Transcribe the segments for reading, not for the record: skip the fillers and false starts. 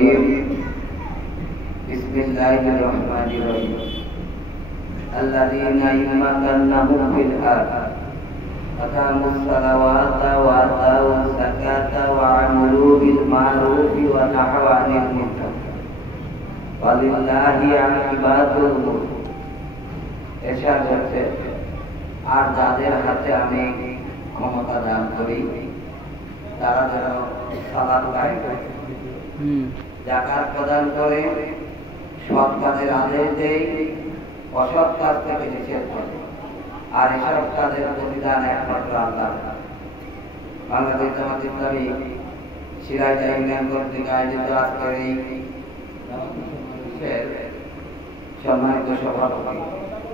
الرجيم بسم الله الرحمن الرحيم الذين إن مكناهم في الأرض أقاموا الصلوات وآتوا الزكاة وعملوا بالمعروف ونهوا عن المنكر ولله عاقبة الأمور এরশাদ হচ্ছে আর যাদের হাতে আমি ক্ষমতা দান করি তারা যেন সালাত কায়েম করে, যাকাত প্রদান করে, সৎ কাজের আদেশ দেয়, অসৎ কাজ থেকে নিষেধ করে, আর এসব কাজের প্রতিদান একমাত্র আল্লাহ। বাংলাদেশ জামাত ইসলামী সিরাজগঞ্জ ইউনিয়ন কর্তৃক আয়োজিত আজকের এই সম্মানিত সভাপতি,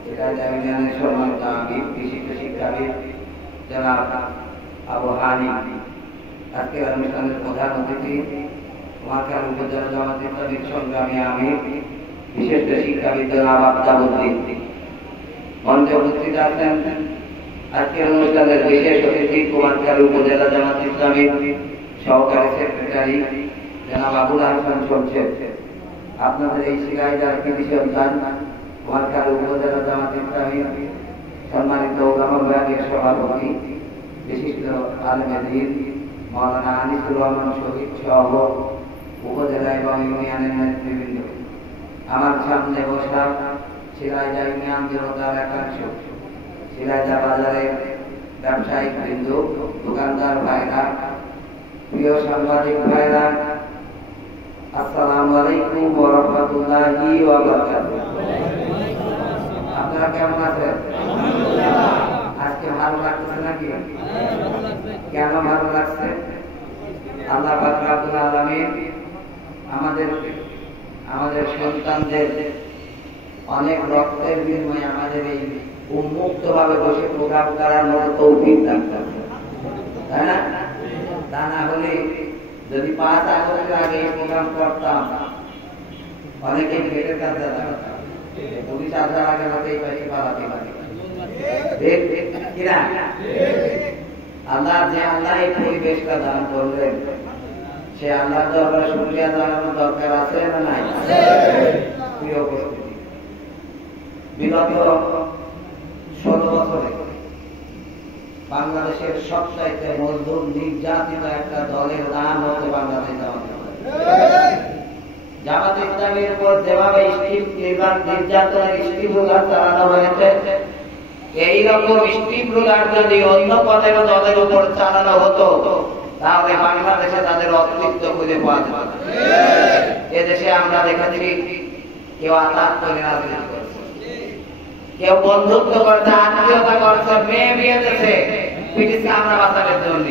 সিরাজগঞ্জ ইউনিয়নের সম্মানিত আমির, বিশিষ্ট শিক্ষাবিদ জনাব আবু হানি, আজকের অনুষ্ঠানের প্রধান অতিথি কুমারখাল উপজেলা জামাত ইসলামীর সংগ্রামী আমির, বিশিষ্ট শিক্ষাবিদ জনাব আফতাবউদ্দিন, মঞ্চে উপস্থিত আছেন আজকের অনুষ্ঠানের বিশেষ অতিথি কুমারখাল উপজেলা জামাত ইসলামীর সহকারী সেক্রেটারি জনাব আবুল হাসান শমশের, আপনাদের এই সিরাজগঞ্জ কৃতি সন্তান কুমারখাল উপজেলা জামাত ইসলামীর সম্মানিত ওলামা বিভাগের সভাপতি, বিশিষ্ট আলেমে দ্বীন মাওলানা আনিসুর রহমান শহীদ সহ উপজেলা এবং ইউনিয়নের নেতৃবৃন্দ, আমার সামনে বসা সিরাজগঞ্জ ইউনিয়ন জনতার একাংশ, সিরাজগঞ্জ বাজারের ব্যবসায়িক বৃন্দ, দোকানদার ভাইরা, প্রিয় সাংবাদিক ভাইরা, আসসালামু আলাইকুম ওয়া রাহমাতুল্লাহি ওয়া বারাকাতুহু। আপনারা কেমন আছেন? আজকে ভালো লাগছে নাকি? কেন ভালো লাগছে? আল্লাহ পাক রব্বুল আলামিন আমাদের সন্তানদের অনেক রক্তের বিনিময়ে আমাদের এই উন্মুক্ত ভাবে বসে প্রোগ্রাম করার মতো তৌফিক দান করেন, তাই না? তা না হলে যদি 5 আগস্টের আগে এই প্রোগ্রাম করতাম অনেকে গেটের কাছে দাঁড়াতাম, পুলিশ আসার আগে আমাকে এই পাশে পালাতে পারে। আল্লাহ যে আল্লাহ এই পরিবেশটা দান করলেন, সে আল্লাহ দরবারে শুকরিয়া জানানোর দরকার আছে না নাই? প্রিয় উপস্থিতি, বিগত 16 বছরে বাংলাদেশের সবচাইতে মজলুম নির্যাতিত একটা দলের নাম হচ্ছে বাংলাদেশ জামাত ইসলামী। জামাত ইসলামীর উপর যেভাবে নির্যাতনের স্টিম রুলার চালানো হয়েছে, এইরকম স্টিম রুলার যদি অন্য পদের দলের উপর চালানো হতো তাহলে বাংলাদেশে তাদের অস্তিত্ব খুঁজে পাওয়া যেত। এদেশে আমরা দেখেছি কেউ আঘাত করে রাজনীতি করছে, কেউ বন্ধুত্ব করছে, আত্মীয়তা করছে, মেয়ে বিয়ে দিয়েছে ব্রিটিশকে আমরা বাঁচানোর জন্য,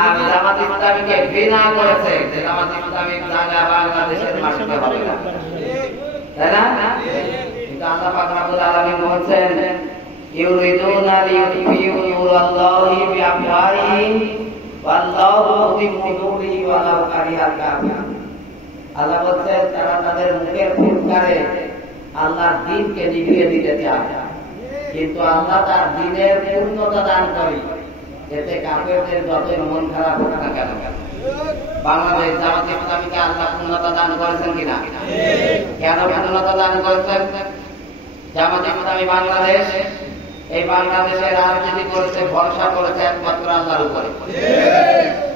আর জামাত ইসলামীকে ঘৃণা করেছে যে জামাত ইসলামীর জায়গা বাংলাদেশের মাটিতে হবে না, তাই না? কিন্তু আল্লাহ পাক রব্বুল আলামিন বলেছেন ইউরিদুনা লিইউতিফিউ নূরাল্লাহি বিআফওয়াহিহিম ওয়াল্লাহু মুতিম্মু নূরিহি ওয়ালাউ কারিহাল কাফিরুন। আল্লাহ বলেছেন তারা তাদের মুখের ফুৎকারে আল্লাহর দ্বীনকে নিভিয়ে দিতে চায়, কিন্তু আল্লাহ তার দ্বীনের পূর্ণতা দান করে, এতে কাফেরদের যতই মন খারাপ হোক না কেন। বাংলাদেশ জামাত ইসলামীকে আল্লাহ পূর্ণতা দান করেছেন কিনা? কেন পূর্ণতা দান করেছেন? জামাত ইসলামী বাংলাদেশ এই বাংলাদেশের রাজনীতি করেছে, ভরসা করেছে একমাত্র আল্লাহর উপরে।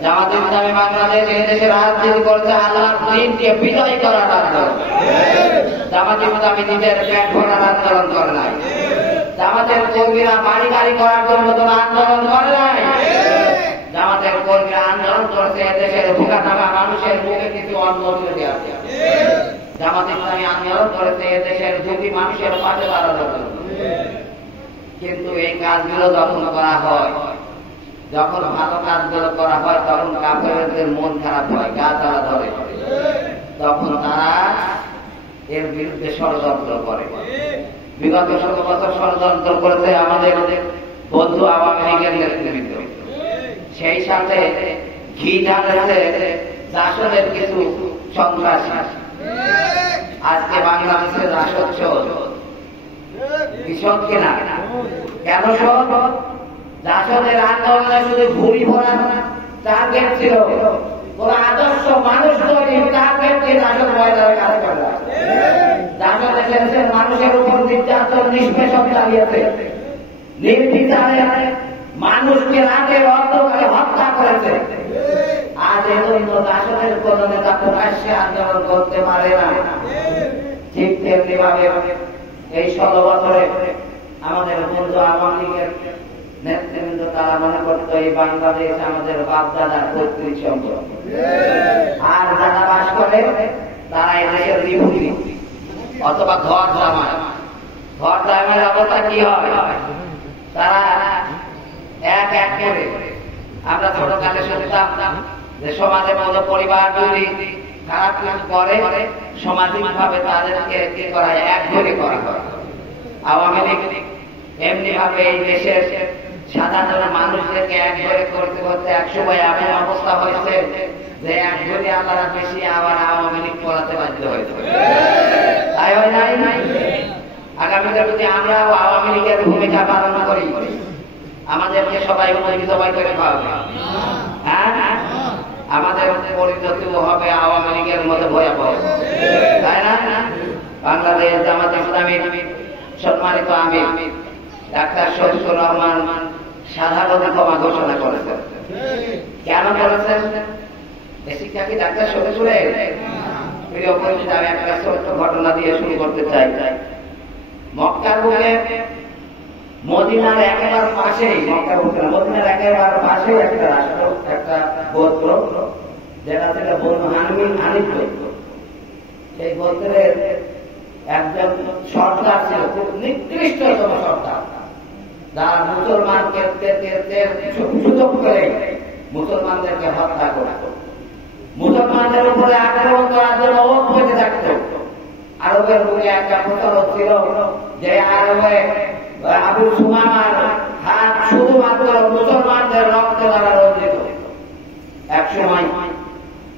জামাত ইসলামী বাংলাদেশ এই দেশের রাজনীতি করেছে আল্লাহর দ্বীনকে বিজয় করার আন্দোলন। জামাত ইসলামী নিজের পেট ভরার আন্দোলন করে নাই, জামাতের কর্মীরা বাড়ি গাড়ি করার জন্য কোন আন্দোলন করে নাই। জামাতের কর্মীরা আন্দোলন করেছে এদেশের ভুগা থাকা মানুষের মুখে কিছু অন্ন তুলে দেওয়া। জামাত ইসলামী আন্দোলন করেছে এদেশের দুটি মানুষের পাশে দাঁড়ানোর জন্য। কিন্তু এই কাজগুলো যখন করা হয়, যখন ভালো কাজগুলো করা হয়, তখন কাফেরদের মন খারাপ হয়, গা জ্বালা ধরে, তখন তারা এর বিরুদ্ধে ষড়যন্ত্র করে। বিগত 16 বছর ষড়যন্ত্র করেছে আমাদের বন্ধু আওয়ামী লীগের নেতৃবৃন্দ, সেই সাথে ঘি ঢালেছে জাসদের কিছু সন্ত্রাসী। আজকে বাংলাদেশের রাষ্ট্র কৃষক কিনা কেন সব জাসদের আন্দোলনে শুধু ঘুরি ভরা টার্গেট ছিল, কোন আদর্শ মানুষ তৈরি টার্গেট নির্যাতন নিষ্পেষণ চালিয়েছে, নির্বিচারে মানুষকে রাতের অন্ধকারে হত্যা করেছে। আজ এজন্য শাসনের কোন নেতা প্রকাশ্যে আন্দোলন করতে পারে না। ঠিক তেমনি ভাবে এই 16 বছরে আমাদের বন্ধু আওয়ামী লীগের নেতৃবৃন্দ তারা মনে করতো এই বাংলাদেশ আমাদের বাপ দাদার পৈতৃক সম্পদ, আর যারা বাস করে তারা এই দেশের বিভূতি অথবা ঘর জামায়। ঘর জামায়ের অবস্থা কি হয়? তারা এক এক করে, আমরা ছোটকালে শুনতাম যে সমাজের মধ্যে পরিবার যদি খারাপ কাজ করে সামাজিক ভাবে তাদেরকে কি করা হয়, এক করে করা হয়। আওয়ামী লীগ এমনি ভাবে এই দেশের সাধারণ মানুষদেরকে এক করে করতে করতে একসময় এমন অবস্থা হয়েছে যে এক করে আমরা বেশি আবার আওয়ামী লীগ করাতে বাধ্য হয়েছে। তাই হয় নাই? আগামীকাল যদি আমরা আওয়ামী লীগের ভূমিকা পালন করি, আমাদেরকে সবাই সবাই করে পাবে, হ্যাঁ, আমাদের পরিণতি হবে আওয়ামী লীগের মধ্যে ভয়াবহ, তাই না? বাংলাদেশ জামাত ইসলামীর সম্মানিত আমির ডাক্তার শফিকুর রহমান সাধারণ ক্ষমা ঘোষণা করেছেন। কেন করেছেন? শিক্ষা কি ডাক্তার শফিকুরের? প্রিয় পরিচিত, আমি একটা ছোট্ট ঘটনা দিয়ে শুরু করতে চাই। মক্কার বুকে মদিনার একেবারে পাশেই, মদিনার একেবারে পাশেই একটা রাষ্ট্র, একটা গোত্র, যেটা ছিল বনু হানিফ গোত্র। সেই গোত্রের একজন সর্দার ছিল, খুব নিকৃষ্টতম সর্দার, যারা মুসলমানকে সুযোগ করে মুসলমানদেরকে হত্যা করত, মুসলমানদের উপরে আক্রমণ করার জন্য ওত পেতে থাকত। আরবের বুকে একটা প্রচলন ছিল যে আরবে আবু সুমামার হাত শুধুমাত্র মুসলমানদের রক্ত দ্বারা রঞ্জিত। এক সময়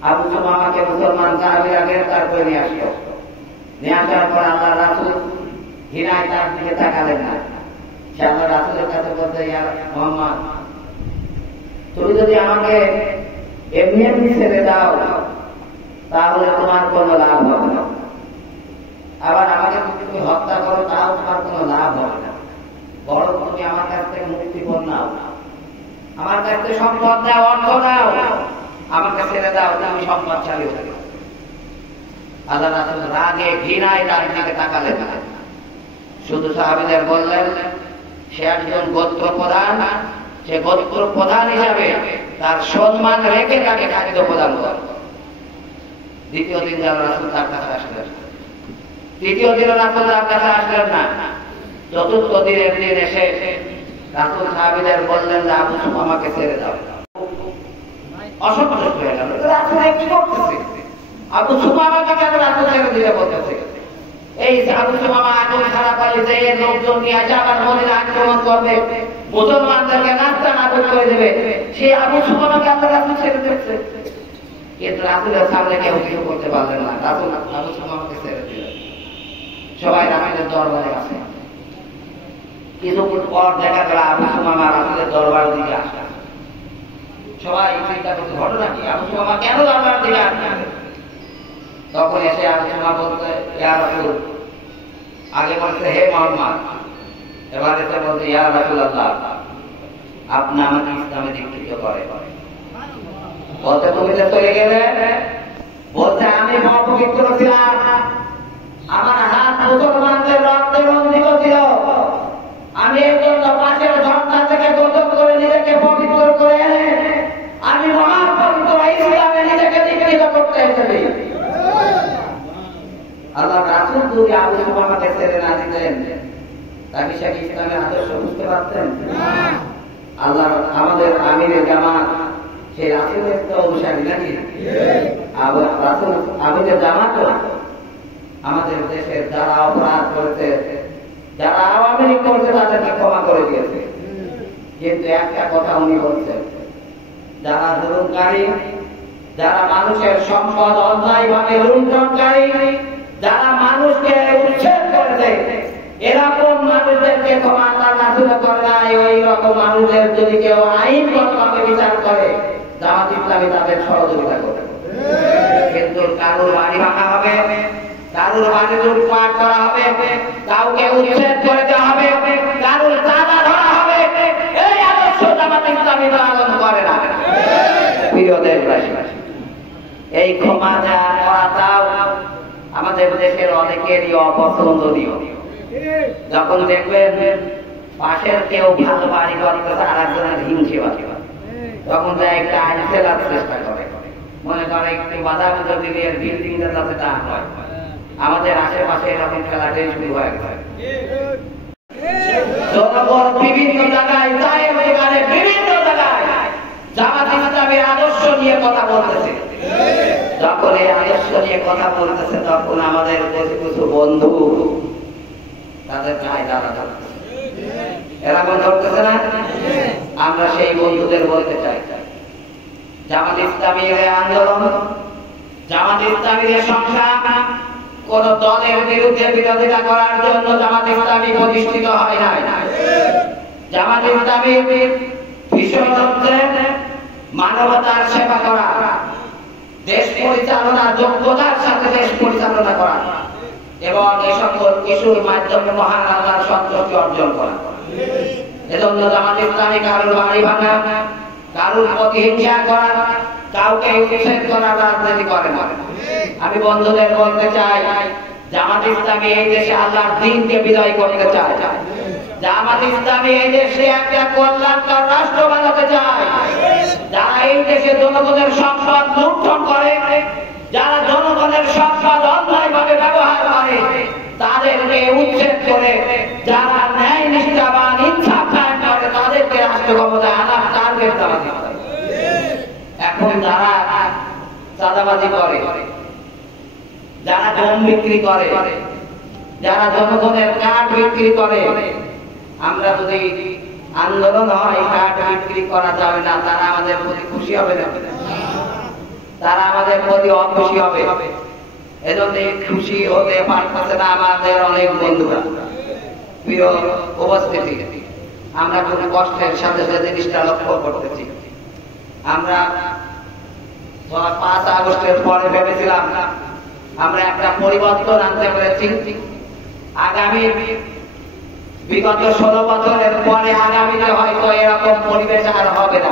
আবু সুমামাকে মুসলমান সাহাবীরা গ্রেফতার করে নিয়ে আসলো। নিয়ে আসার পর আল্লাহ রাসূল ঘৃণায় তার দিকে তাকালেন না। সে আল্লাহ রাসূলের কাছে বলতে, ইয়া মুহাম্মদ, তুমি যদি আমাকে এমনি এমনি ছেড়ে দাও তাহলে তোমার কোনো লাভ হবে না, আবার আমাকে যদি তুমি হত্যা করো তাও তোমার কোনো লাভ হবে না। বরং তুমি আমার কাছ থেকে মুক্তিপণ নাও, আমার কাছ থেকে সম্পদ নাও, অর্থ নাও, আমাকে ছেড়ে দাও, আমি সম্পদশালী হয়ে যাবো। আল্লাহ রাসূল রাগে ঘৃণায় তার দিকে তাকালেন না, শুধু সাহাবীদের বললেন, সে একজন গোত্র প্রধান, সে গোত্র প্রধান হিসাবে তার সম্মান রেখে তাকে খাদ্য প্রদান করেন। দ্বিতীয় দিন আল্লাহ রাসূল তার কাছে আসলেন, তৃতীয় দিন রাসূল তার কাছে আসলেন না, চতুর্থ দিনের দিন এসে রাসূল সাহাবীদের বললেন যে আবু সুমামাকে ছেড়ে দাও। অসন্তুষ্ট হয়ে গেল, রাসূল কি করতেছে? আবু সুমামাকে কেন রাসূল ছেড়ে দিতে বলতেছে? এই আবু সুমামা আগুন খারাপ পালি যে লোকজন নিয়ে আসে আবার মদিনা আক্রমণ করবে, মুসলমানদেরকে নাস্তা নাবুদ করে দেবে, সেই আবু সুমামাকে আল্লাহ রাসূল ছেড়ে দিচ্ছে। কিন্তু রাসূলের সামনে কেউ কিছু করতে পারলেন না, রাসূল আবু সুমামাকে ছেড়ে দিলেন। সবাই রাসূলের দরবারে আসে। কিছুক্ষণ পর দেখা গেল আবু সুমামা রাসূলের দরবারের দিকে আসে। সবাই চিন্তা করছে ঘটনা কি, আবু সুমামা কেন দরবারের দিকে আসছে? তখন এসে আবু সুমামা বলতে, ইয়া রাসূল, আগে বলছে হে মুহাম্মদ, এবার এসে বলছে ইয়া রাসূলুল্লাহ, আপনি আমাকে ইসলামে দীক্ষিত করে। বলতে তুমি যে চলে গেলে, বলছে আমি অপবিত্র ছিলাম, আমার হাত মুসলমানদের রক্তে রঞ্জিত ছিল, আমি এর জন্য পাশের ঝর্ণা থেকে গোসল করে নিজেকে পবিত্র করে এনে আমি মহাপবিত্র ইসলামে নিজেকে দীক্ষিত করতে এসেছি। আল্লাহ রাসূল যদি আবু সুমামাকে ছেড়ে না দিতেন, তাকে সে ইসলামের আদর্শ বুঝতে পারতেন? আল্লাহ আমাদের আমিরের জামাত সেই রাসূলের তো অনুসারী নাকি? রাসূল আমিরের জামাত আমাদের দেশের যারা অপরাধ করেছে, যারা আওয়ামী লীগ করছে তাদেরকে ক্ষমা করে দিয়েছে। কিন্তু একটা কথা উনি বলছেন, যারা জুলুমকারী, যারা মানুষের সম্পদ অন্যায়ভাবে লুণ্ঠনকারী, যারা মানুষকে উচ্ছেদ করেছে, এরকম মানুষদেরকে ক্ষমা আল্লাহ রাসূল করে নাই। ওই রকম মানুষদের যদি কেউ আইনগতভাবে বিচার করে, জামাত ইসলামী তাদের সহযোগিতা করবে। কিন্তু কারোর বাড়ি ভাঙা হবে, কারুর বাড়ি লুটপাট করা হবে, কাউকে উচ্ছেদ করে দেওয়া হবে, কারুর চাঁদা ধরা হবে, এই আদর্শ জামাত ইসলামী পালন করে না। প্রিয় দেশবাসী, এই ক্ষমা করাটাও আমাদের দেশের অনেকেরই অপছন্দনীয়। যখন দেখবেন পাশের কেউ ভালো বাড়ি করতেছে আর একজনের হিংসে বাড়ি, তখন তাই একটা আইন ফেলার চেষ্টা করে, মনে করে একটু বাধা বুঝো দিলে বিল্ডিংটা যাতে তা হয়। আমাদের আশেপাশে এরকম খেলাটাই শুরু হয়ে গেছে। জনগণ বিভিন্ন জায়গায় বিভিন্ন জায়গায় জামাত ইসলামের আদর্শ নিয়ে কথা বলতেছে। যখন এই আদর্শ নিয়ে কথা বলতেছে তখন আমাদের কিছু বন্ধু তাদের গায়ে দাঁড়া ধরতেছে, এরকম ধরতেছে না? আমরা সেই বন্ধুদের বলতে চাই, জামাত ইসলামীর আন্দোলন, জামাত ইসলামীর সংগ্রাম কোন দলের বিরুদ্ধে বিরোধিতা করার জন্য জামাত ইসলামী প্রতিষ্ঠিত হয় নাই। জামাত ইসলামীর বিষয় হচ্ছে মানবতার সেবা করা, দেশ পরিচালনা যোগ্যতার সাথে দেশ পরিচালনা করা এবং এই সকল কিছুর মাধ্যমে মহান আল্লাহর সন্তুষ্টি অর্জন করা। এজন্য জামাত ইসলামী কারুর বাড়ি ভাঙা, কারুর প্রতিহিংসা করা, কাউকে উচ্ছেদ করার রাজনীতি করে না। আমি বন্ধুদের বলতে চাই, জামাত ইসলামী এই দেশে আল্লাহর দ্বীনকে বিজয় করতে চায়। জামাত ইসলামী এই দেশে একটা কল্যাণকর রাষ্ট্র বানাতে চায়। যারা এই দেশে জনগণের সম্পদ লুণ্ঠন করে, যারা জনগণের সম্পদ অন্যায়ভাবে ব্যবহার করে, তাদেরকে উচ্ছেদ করে যারা ন্যায় নিষ্ঠাবান ইনসাফ কায়েম করে তাদেরকে রাষ্ট্র ক্ষমতায় আনার টার্গেট জামাত ইসলামী। এখন যারা চাঁদাবাজি করে, যারা জমি বিক্রি করে, যারা জনগণের কার্ড বিক্রি করে, আমরা যদি আন্দোলন হয় কার্ড বিক্রি করা যাবে না, তারা আমাদের প্রতি খুশি হবে না, তারা আমাদের প্রতি অখুশি হবে। এজন্য খুশি হতে পারতেছে না আমাদের অনেক বন্ধুরা। প্রিয় উপস্থিতি, আমরা কোন কষ্টের সাথে সাথে জিনিসটা লক্ষ্য করতেছি। আমরা 5 আগস্টের পরে ভেবেছিলাম আমরা একটা পরিবর্তন আনতে পেরেছি। আগামী বিগত 16 বছরের পরে আগামীতে হয়তো এরকম পরিবেশ আর হবে না।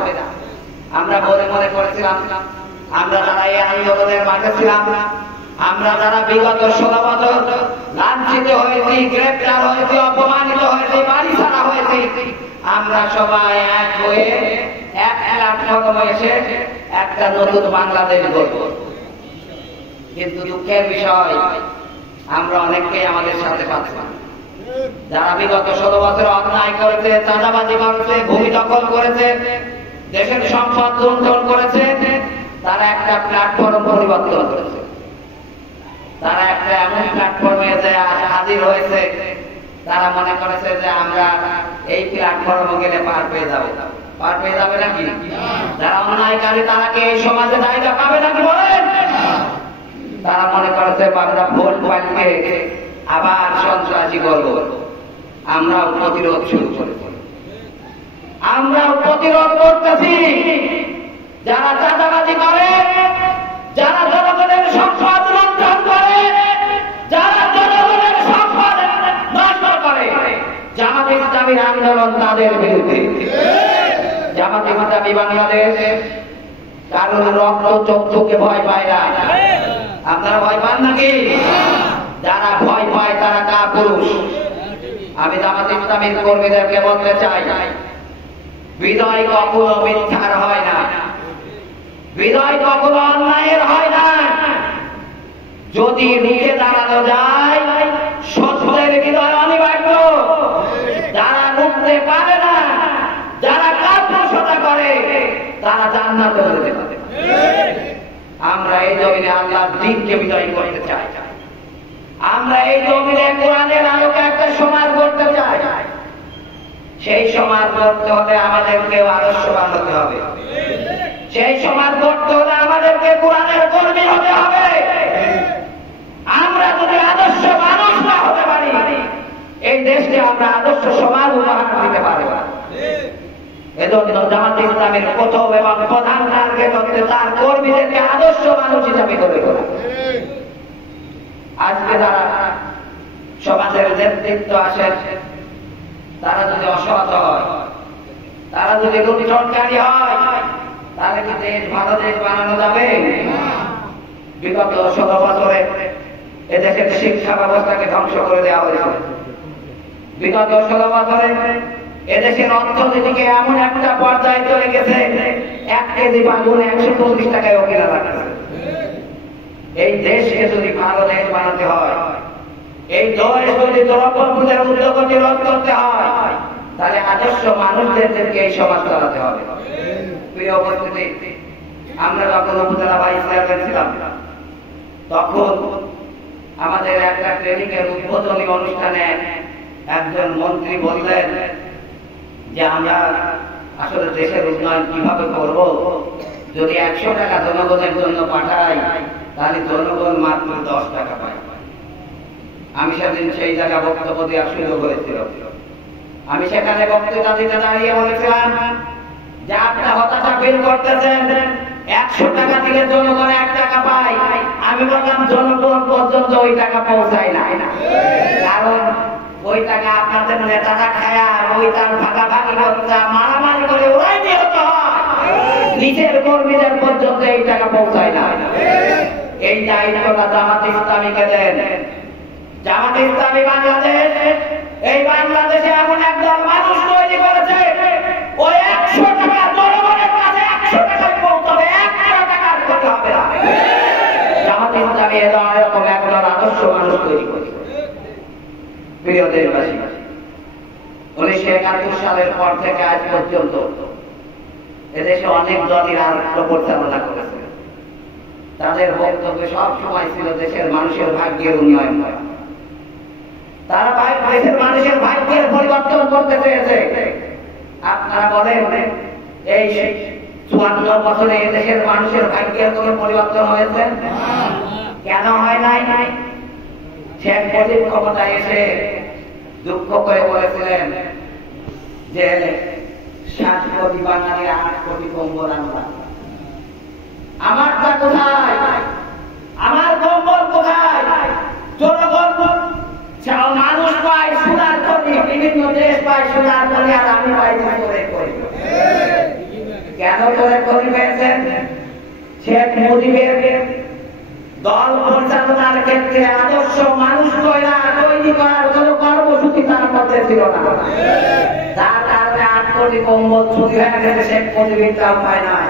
আমরা মনে করেছিলাম, আমরা যারা এই আন্দোলনের মাঠে ছিলাম, আমরা যারা বিগত 16 বছর লাঞ্ছিত হয়েছি, গ্রেপ্তার হয়েছি, অপমানিত হয়েছি, বাড়ি ছাড়া হয়েছি, আমরা সবাই এক হয়ে এক প্ল্যাটফর্মে এসে একটা নতুন বাংলাদেশ গড়ব। কিন্তু দুঃখের বিষয়, আমরা অনেককেই আমাদের সাথে পাচ্ছি না। যারা বিগত 16 বছর অন্যায় করেছে, চাঁদাবাজি করেছে, ভূমি দখল করেছে, দেশের সম্পদ লুণ্ঠন করেছে, তারা একটা প্ল্যাটফর্ম পরিবর্তন করেছে। তারা একটা এমন প্ল্যাটফর্মে যে হাজির হয়েছে, তারা মনে করেছে যে আমরা এই প্ল্যাটফর্মে গেলে পার পেয়ে যাবে। পার পেয়ে যাবে নাকি? যারা অন্যায়কারী তারা কি এই সমাজে জায়গা পাবে নাকি বলেন? তারা মনে করেছে আমরা ভোট পাইলে আবার সন্ত্রাসী করব। আমরাও প্রতিরোধ শুরু করেছি, আমরাও প্রতিরোধ করতেছি। যারা চাঁদাবাজি করে, যারা জনগণের সম্পদ লুণ্ঠন করে, যারা জনগণের সম্পদ নষ্ট করে, জামাত ইসলামীর আন্দোলন তাদের বিরুদ্ধে। জামাত ইসলামী বাংলাদেশ কারোর রক্ত চক্ষুকে ভয় পায় না। আপনারা ভয় পান নাকি? যারা ভয় পায় তারা কাপুরুষ। আমি জামাত ইসলামীর কর্মীদেরকে বলতে চাই, বিজয় কখনো মিথ্যার হয় না, বিজয় কখনো অন্যায়ের হয় না। যদি রুখে দাঁড়ানো যায়, সত্যের বিজয় অনিবার্য। যারা রুখতে পারে না, যারা কাপুরুষতা করে, তারা জান্নাতে যেতে পারে। আমরা এই জমিনে আল্লাহর দ্বীনকে বিজয় করতে চাই। আমরা এই জমিনে কোরআনের আলোকে একটা সমাজ গড়তে চাই। সেই সমাজ গড়তে হলে আমাদেরকে আদর্শবান হতে হবে। সেই সমাজ গড়তে হলে আমাদেরকে কোরআনের কর্মী হতে হবে। আমরা যদি আদর্শ মানুষ না হতে পারি, এই দেশকে আমরা আদর্শ সমাজ উপহার দিতে পারব না। এজন্য জামাত ইসলামের প্রথম এবং প্রধান টার্গেট হচ্ছে তার কর্মীদেরকে আদর্শ মানুষ হিসাবে গড়ে তোলা। আজকে যারা সমাজের নেতৃত্ব আসেন, তারা যদি অসৎ হয়, তারা যদি লুণ্ঠনকারী হয়, তাহলে কি দেশ ভালো দেশ বানানো যাবে? বিগত 16 বছরে এদেশের শিক্ষা ব্যবস্থাকে ধ্বংস করে দেওয়া হয়েছে। বিগত 16 বছরে এদেশের অর্থনীতিকে এমন একটা পর্যায়ে চলে গেছে, 1 কেজি বাগুন 140 টাকায় কিনা রাখছে। এই দেশকে যদি ভালো দেশ বানাতে হয়, এই দেশ যদি দ্রব্যমূল্যের ঊর্ধ্বগতি রোধ করতে হয়, তাহলে আদর্শ মানুষদেরকে এই সমাজ চালাতে হবে। প্রিয় উপস্থিতি, আমরা যখন উপজেলা ভাইস চেয়ারম্যান ছিলাম, তখন আমাদের একটা ট্রেনিং এর উদ্বোধনী অনুষ্ঠানে একজন মন্ত্রী বললেন যে আমরা আসলে দেশের উন্নয়ন কিভাবে করব, যদি 100 টাকা জনগণের জন্য পাঠাই তাহলে জনগণ মাত্র 10 টাকা পায়। আমি সেদিন সেই জায়গা বক্তব্য দেওয়ার সুযোগ হয়েছিল। আমি সেখানে বক্তৃতা দিতে দাঁড়িয়ে বলেছিলাম যে আপনি হতাশা ফিল করতেছেন, 100 টাকা থেকে জনগণ 1 টাকা পায়। আমি বললাম জনগণ পর্যন্ত ওই টাকা পৌঁছায় না, কারণ ওই টাকা আপনাদের নেতারা খায়া ওই তার ভাগাভাগি করতে মারামারি করে ওরাই নিহত হয়, নিজের কর্মীদের পর্যন্ত এই টাকা পৌঁছায় না। এই দায়িত্বটা জামাত ইসলামীকে দেন। জামাত ইসলামী বাংলাদেশ, এই বাংলাদেশে এমন একদল মানুষ তৈরি করেছে, ওই 100 টাকা জনগণের কাছে 100 টাকায় পৌঁছাবে, 1 টাকা করতে হবে না। জামাত ইসলামী এরকম একদল আদর্শ মানুষ তৈরি করেছে। প্রিয় দেশবাসী, 1971 সালের পর থেকে আজ পর্যন্ত এদেশে অনেক দলই রাষ্ট্র পরিচালনা করেছে। তাদের বক্তব্য সব সময় ছিল দেশের মানুষের ভাগ্যের উন্নয়ন করা। তারা দেশের মানুষের ভাগ্যের পরিবর্তন করতে চেয়েছে। আপনারা বলেন, এই 54 বছরে দেশের মানুষের ভাগ্যের কোন পরিবর্তন হয়েছে? কেন হয় নাই? শেখ মুজিব ক্ষমতায় এসে দুঃখ করে বলেছিলেন যে 7 কোটি বাঙালি 8 কোটি কম্বল আমরা। আমারটা কোথায়? আমার কম্বল কোথায়? জনগণ মানুষ পায় সোনার করি, বিভিন্ন দেশ পায় সোনার করি, আর আমি পাই করে করি। কেন করে পেয়েছেন? শেখ মুজিবের দল পরিচালনার ক্ষেত্রে আদর্শ মানুষ তৈরি করার কোন কর্মসূচি তার মধ্যে ছিল না। যার কারণে 8 কোটি কম্বল চুরি হয়ে গেছে, শেখ মুজিবের তা উপায় নাই।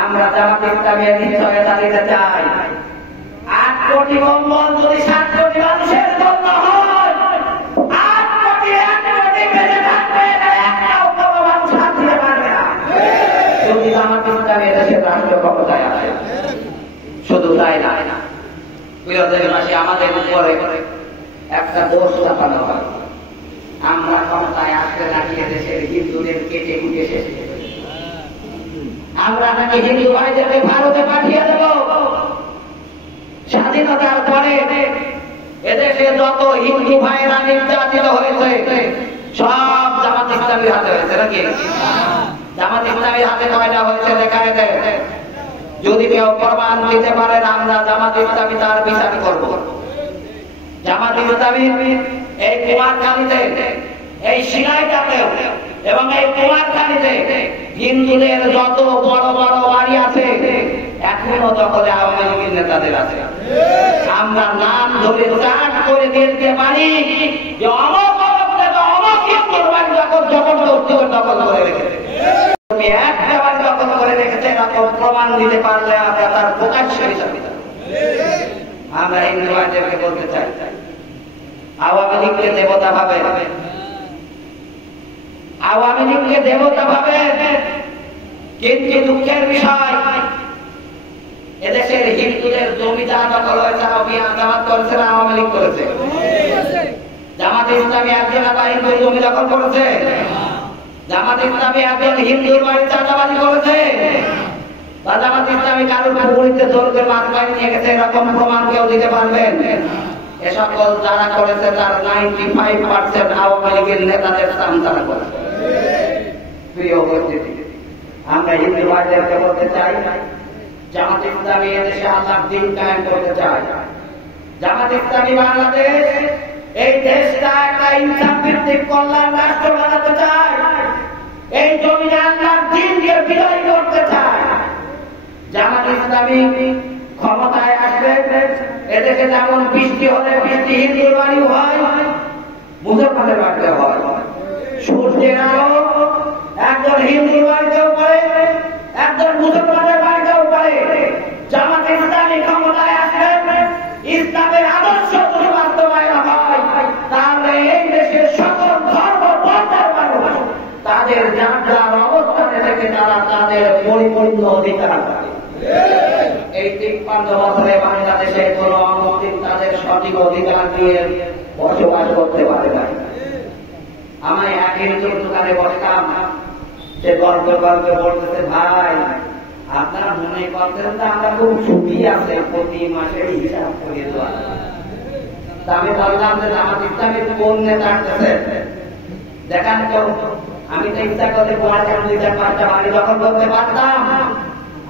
আমরা জামাত ইসলামীর নিশ্চয়তা দিতে চাই, 8 কোটি কম্বল যদি 7 কোটি মানুষের জন্য হয়, 8 কোটি 1 কোটি বেঁচে থাকবে, একটাও কোনো মানুষ হাত দিতে পারবে না যদি জামাত ইসলামী দেশের রাষ্ট্র ক্ষমতায় আসে। শুধু তাই না, প্রিয় দেশবাসী, আমাদের উপরে একটা দোষ চাপানো হয়, আমরা ক্ষমতায় আসতে লাগিয়ে দেশের হিন্দুদের কেটে কুটে শেষ করে আমরা নাকি হিন্দু ভাইদেরকে ভারতে পাঠিয়ে দেব। স্বাধীনতার পরে এদেশে যত হিন্দু ভাইরা নির্যাতিত হয়েছে সব জামাত ইসলামীর হাতে হয়েছে নাকি? জামাত ইসলামীর হাতে কয়টা হয়েছে দেখায় দেয়। যদি কেউ প্রমাণ দিতে পারেন, আমরা জামাত ইসলামী তার বিচার করব। জামাত ইসলামী এই কুমারখালীতে, এই সিলাইটাতে এবং এই কুমারখালীতে হিন্দুদের যত বড় বড় বাড়ি আছে এখনো দখলে আওয়ামী লীগের নেতাদের আছে। আমরা নাম ধরে চাট করে দিতে পারি যে অমক হিন্দুর বাড়ি জবরদস্তি দখল করে রেখেছে, একটা বাড়ি দখল করে রেখেছে, এরকম প্রমাণ দিতে পারলে আমরা তার প্রকাশ্যে হিসাবে আমরা হিন্দু ভাইদেরকে বলতে চাই, আওয়ামী লীগকে দেবতা ভাবে, আওয়ামী লীগকে দেবতা ভাবে। কিন্তু দুঃখের বিষয়, এদেশের হিন্দুদের জমি যা দখল হয়েছে জামাত করেছে না আওয়ামী লীগ করেছে? জামাত ইসলামী একজন আবার হিন্দুর জমি দখল করেছে? জামাত ইসলামী একজন হিন্দুর বাড়ি চাঁদাবাজি করেছে? বা জামাত ইসলামী কারোর পুকুরিতে জোর করে মাছ বাড়ি নিয়ে গেছে, এরকম প্রমাণ কেউ দিতে পারবেন? এ সকল যারা করেছে তার 95% আওয়ামী লীগের নেতাদের স্থান তারা করেছে। প্রিয় উপস্থিতি, আমরা হিন্দু ভাইদেরকে বলতে চাই, জামাত ইসলামী এদেশে আল্লাহর দ্বীন কায়েম করতে চাই। জামাত ইসলামী বাংলাদেশ এই দেশটা একটা ইনসাফ ভিত্তিক কল্যাণ রাষ্ট্র বানাতে চায়, এই জমিনে আল্লাহর দ্বীনকে বিজয় করতে চায়। জামাত ইসলামী ক্ষমতায় আসবে, এদেশে যেমন বৃষ্টি হলে বৃষ্টি হিন্দুর বাড়িও হয়, মুসলমানের বাড়িতে হয়। সূর্যের আলো একজন হিন্দুর বাড়িতেও পড়ে, একজন মুসলমানের বাড়িতেও পড়ে। জামাত ইসলামী ক্ষমতায় আসবে, ইসলামের আদর্শ যদি বাস্তবায়ন হয়, তাহলে এই দেশের সকল ধর্ম বর্ণের মানুষ তাদের যার যার অবস্থানে থেকে তারা তাদের পরিপূর্ণ অধিকার পাবে। এই 53 বছরে বাংলাদেশে কোন মুসলিম তাদের সঠিক অধিকার নিয়ে বসবাস করতে পারে না। আমি এক হিন্দুর দোকানে বসলাম, সে গল্প গল্প বলতেছে, ভাই আপনারা মনে করতেন তো আমরা খুব ছুটি আছে, প্রতি মাসে হিসাব করে দেওয়া। আমি বললাম যে জামাত ইসলামের কোন নেতা আসতেছে দেখান তো। আমি তো ইচ্ছা করতে পড়াশোনা 2-4-5টা বাড়ি দখল করতে পারতাম।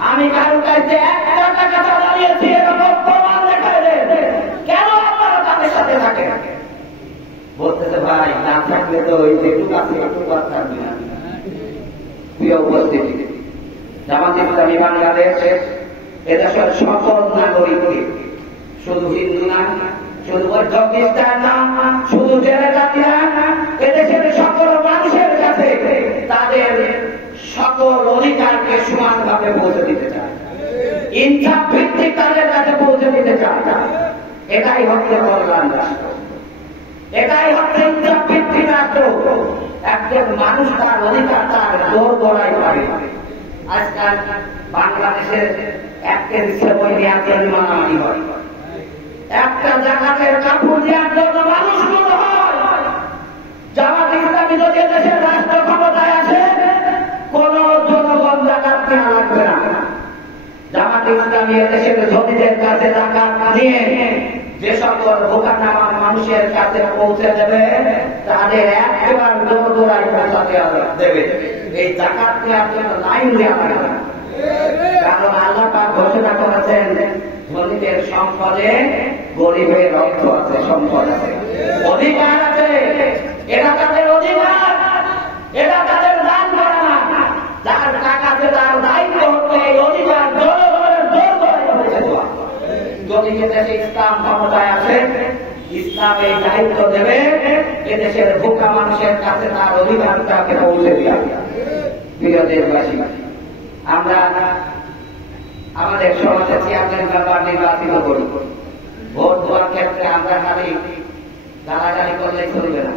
আমি কারোর কাছে 1 টাকা চাঁদা দিয়েছি, এরকম প্রমাণ দেখায় দেন, কেন আপনারা তাদের সাথে থাকেন? বলতেছে, ভাই না থাকলে তো ওই যেটুকু আছে একটু আর থাকবে না। প্রিয় উপস্থিতি, জামাত ইসলামী বাংলাদেশ এদেশের সকল নাগরিককে, শুধু হিন্দু না, শুধু বৌদ্ধ খ্রিস্টান না, শুধু জেলে জাতি না, এদেশের সকল মানুষের কাছে তাদের সকল অধিকারকে সমানভাবে পৌঁছে দিতে চায়, ইনসাফ ভিত্তিক তাদের কাছে পৌঁছে দিতে চায়। এটাই হচ্ছে কল্যাণ রাষ্ট্র, এটাই হচ্ছে ইনসাফ ভিত্তিক রাষ্ট্র। একজন মানুষ তার অধিকার তার জোর গড়াই পারে। আজকাল বাংলাদেশের 1 কেজি সেবই নিয়ে মারামারি হয়, একটা জাকাতের কাপড় দেওয়ার জন্য মানুষ গুলো হয়। জামাত ইসলামী যদি দেশের রাষ্ট্র ক্ষমতায় আসে, কোন জনগণ জাকাত কেনা লাগবে না। জামাত ইসলামী দেশের ধনীদের কাছে জাকাত নিয়ে যে সকল ভোকানামা মানুষের কাছে পৌঁছে দেবে, তাদের একবার দৌড়াই পৌঁছাতে দেবে। এই জাকাত নেওয়ার জন্য লাইন দেওয়া লাগবে না, কারণ আল্লাহ পাক ঘোষণা করেছেন ধনীদের সম্পদে গরিবের রক্ত আছে, সম্পদ আছে, অধিকার আছে। এটা তাদের অধিকার, এটা তাদের দান করা না। যার টাকা আছে তার দায়িত্ব হচ্ছে এই অধিকার জনগণের জোর করে পৌঁছে দেওয়া। যদি দেশে ইসলাম ক্ষমতায় আসে, ইসলাম এই দায়িত্ব দেবে এদেশের ভোকা মানুষের কাছে তার অধিকারটাকে পৌঁছে দেওয়া। প্রিয় দেশবাসী, আমরা আমাদের সমাজে চেয়ারম্যান মেম্বার নির্বাচিত করি। ভোট দেওয়ার ক্ষেত্রে আমরা খালি গালাগালি করলে চলবে না।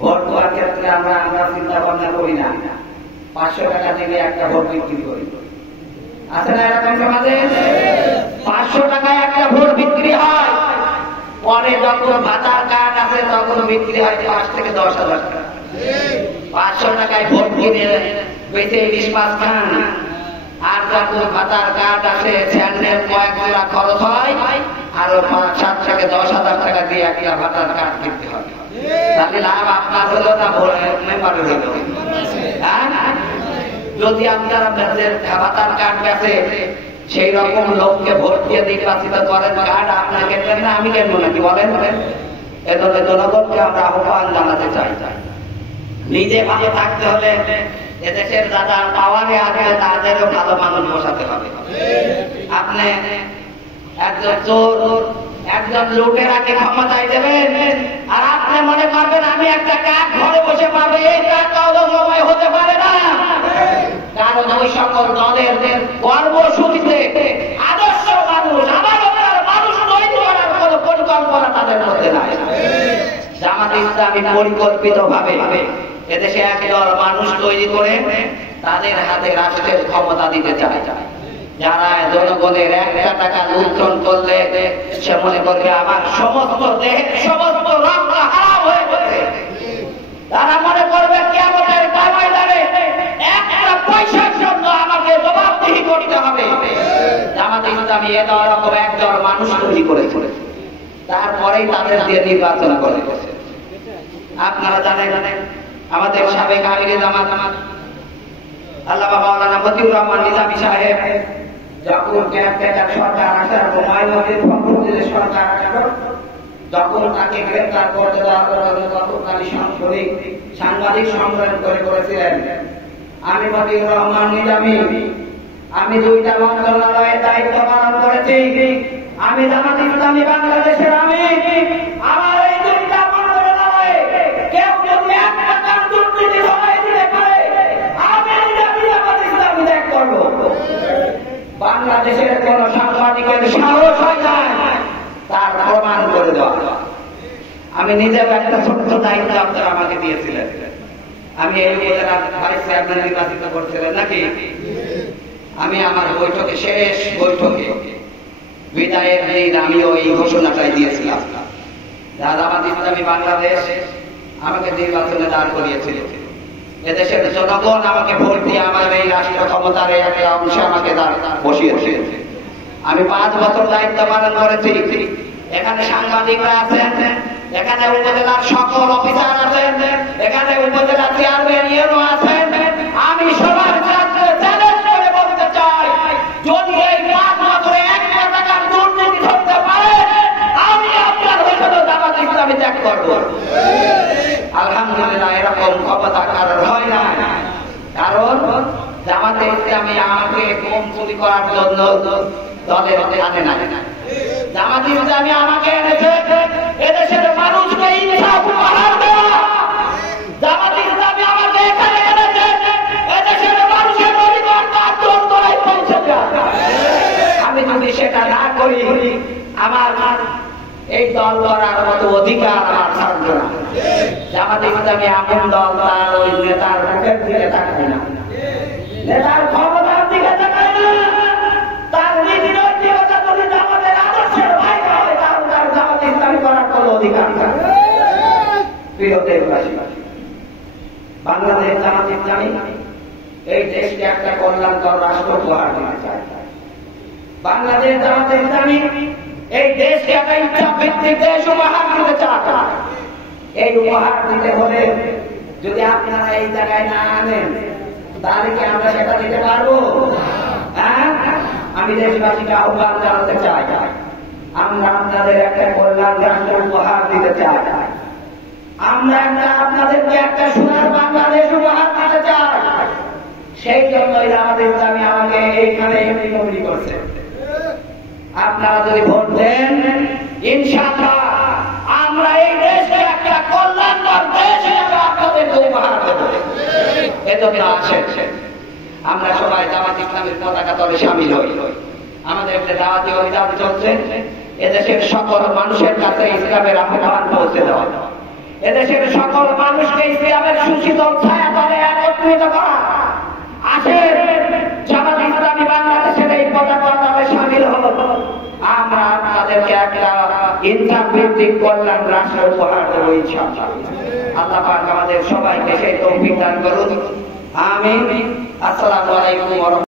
ভোট দেওয়ার ক্ষেত্রে আমরা চিন্তা ভাবনা করি না 500 টাকা দিয়ে একটা ভোট বিক্রি করি। আছে না এরকম সমাজে? 500 টাকায় একটা ভোট বিক্রি হয়, পরে যখন ভাতার কার্ড আছে তখন বিক্রি হয় 5 থেকে 10,000 টাকা। 500 টাকায় ভোট কিনে বেঁচে ইলিশ মাছ খান, আর যখন ভাতার কার্ড আসে স্যান্ডেল কয়েক জোড়া খরচ হয়, আরো 5-7 থেকে 10,000 টাকা দিয়ে একটা ভাতার কার্ড কিনতে হবে। তাহলে লাভ আপনার হলো না মেম্বারের হলো? যদি আপনারা ভাতার কার্ড বেঁচে সেই রকম লোককে ভোট দিয়ে নির্বাচিত করেন, কার্ড আপনাকে কেন না আমি কেন নাকি বলেন? এজন্য জনগণকে আমরা আহ্বান জানাতে চাই, নিজে ভালো থাকতে হলে এদেশের যারা পাওয়ারে আছে তাদেরও ভালো মানুষ বসাতে হবে। আপনি একজন চোর, একজন লুটেরাকে ক্ষমতায় দেবেন, আর আপনি মনে করবেন আমি একটা কাজ ঘরে বসে পাবো, এই কাজটাও সময় হতে পারে না। কারণ ওই সকল দলের কর্মসূচিতে আদর্শ মানুষ, আমার মানুষ তৈরি করার কোন পরিকল্পনা তাদের মধ্যে নাই। জামাত ইসলামী পরিকল্পিত ভাবে এদেশে একদল মানুষ তৈরি করে তাদের হাতে রাষ্ট্রের ক্ষমতা দিতে চায়। যারা জনগণের 1 টাকা লুণ্ঠন করলে সে মনে করবে আমার সমস্ত দেহের সমস্ত রক্ত হারাম হয়ে গেছে। তারা মনে করবে কিয়ামতের ময়দানে 1 পয়সার জন্য আমাকে জবাবদিহি করতে হবে। জামাত ইসলামী এরকম একদল মানুষ তৈরি করেছে, তারপরেই তাদের দিয়ে নির্বাচন করে। আপনারা জানেন আমাদের সাবেক আমিরে জামাত আল্লামা মাওলানা মতিউর রহমান নিজামী সাহেব যখন ক্যাপ্টেন সরকার আসার হুমায়ুনের ফখরুদ্দিনের সরকার আসলো, যখন তাকে গ্রেফতার করতে দেওয়া হলো, তৎকালীন সাংবাদিক সম্মেলন করেছিলেন, আমি মতিউর রহমান নিজামী, আমি 2টা মন্ত্রণালয়ের দায়িত্ব পালন করেছি, আমি জামাত ইসলামী বাংলাদেশের আমার এই 2টা মন্ত্রণালয়ে কেউ যদি 1 টাকার দুর্নীতি ধরাই দিতে পারে, আমি জামাত ইসলামী ত্যাগ করব। বাংলাদেশের কোন সাংবাদিকের সাহস হয় না তার প্রমাণ করে দেওয়া। আমি নিজেও একটা ছোট্ট দায়িত্ব আপনারা আমাকে দিয়েছিলেন, আমি এই উপজেলার ভাইস চেয়ারম্যান নির্বাচিত করছিলেন নাকি? আমি আমার বৈঠকে, শেষ বৈঠকে বিদায়ের দিন আমিও এই ঘোষণাটাই দিয়েছিলাম, জামাত ইসলামী বাংলাদেশ আমাকে নির্বাচনে দাঁড় করিয়েছিল। এদেশের জনগণ আমাকে ভোট দিয়ে আমার এই রাষ্ট্র ক্ষমতার একটা অংশে আমাকে বসিয়েছে। আমি 5 বছর দায়িত্ব পালন করেছি। এখানে সাংবাদিকরা আছেন, এখানে উপজেলার সকল অফিসার আছেন, এখানে উপজেলা চেয়ারম্যান ইউনো আছেন। আমি সবার চ্যালেঞ্জ করে বলতে চাই, যদি এই 5 বছরে 1 টাকার দুর্নীতি ধরতে পারে, আমি আপনার হয়তো জামাত ইসলামী ত্যাগ করব। আলহামদুলিল্লাহ, এরকম ক্ষমতা কারণ হয় না, কারণ জামাতে ইসলামী আমাকে কম চুরি করার জন্য দলের আনে না। জামাত ইসলামী আমাকে এনেছে এদেশের মানুষকে ইনসাফ উপহার দেওয়া। জামাত ইসলামী আমাকে এখানে এনেছে এদেশের মানুষের অধিকারটা দোরগোড়ায় পৌঁছে দেওয়া। আমি যদি সেটা না করি, আমার এই দল করার মতো অধিকার আমার থাকবে না। জামাত ইসলামী এমন দল, তার ওই নেতার মুখের দিকে তাকায় না, নেতার ক্ষমতার দিকে তাকায় না, তার নীতির ঐতিহ্যতা যদি জামাতের আদর্শের বাইরে হয়, তাহলে তার জামাত ইসলামী করার কোনো অধিকার নেই। প্রিয় দেশবাসী, বাংলাদেশ জামাত ইসলামী এই দেশকে একটা কল্যাণকর রাষ্ট্র উপহার দিতে চায়। বাংলাদেশ জামাত ইসলামী এই দেশকে একটা ইচ্ছা ভিত্তিক দেশ উপহার দিতে চায়। এই উপহার দিতে হলে যদি আপনারা এই জায়গায় না আনেন, তাহলে কি আমরা সেটা দিতে পারবো? হ্যাঁ, আমি দেশবাসীকে আহ্বান জানাতে চাই, আমরা আপনাদের একটা কল্যাণ রাষ্ট্র উপহার দিতে চাই, আমরা আপনাদেরকে একটা সোনার বাংলাদেশ উপহার দিতে চাই। সেই জন্যই জামাত ইসলামী আমাকে এইখানে এমপি তৈরি করছে। আপনারা যদি ভোট দেন, ইনশাআল্লাহ আমরা এই দেশে একটা কল্যাণকর দেশ হিসেবে আপনাদেরকে উপহার দেব। এজন্য আসেন, আমরা সবাই জামাত ইসলামের পতাকা তলে শামিল হই। আমাদের একটা দাওয়াতি অভিযান চলছে, এদেশের সকল মানুষের কাছে ইসলামের আহ্বান পৌঁছে দেওয়া, এদেশের সকল মানুষকে ইসলামের সুশীতল ছায়া তলে একত্রিত করা। আসেন, জামাত ইসলামী বাংলাদেশের এই পতাকা তলে শামিল হল। আমরা আপনাদেরকে একটা ইনসাফ ভিত্তিক কল্যাণ রাষ্ট্র উপহার দেব ইনশাআল্লাহ। আল্লাহ পাক আমাদের সবাইকে সেই তৌফিক দান করুন। আমিন। আসসালামু আলাইকুম।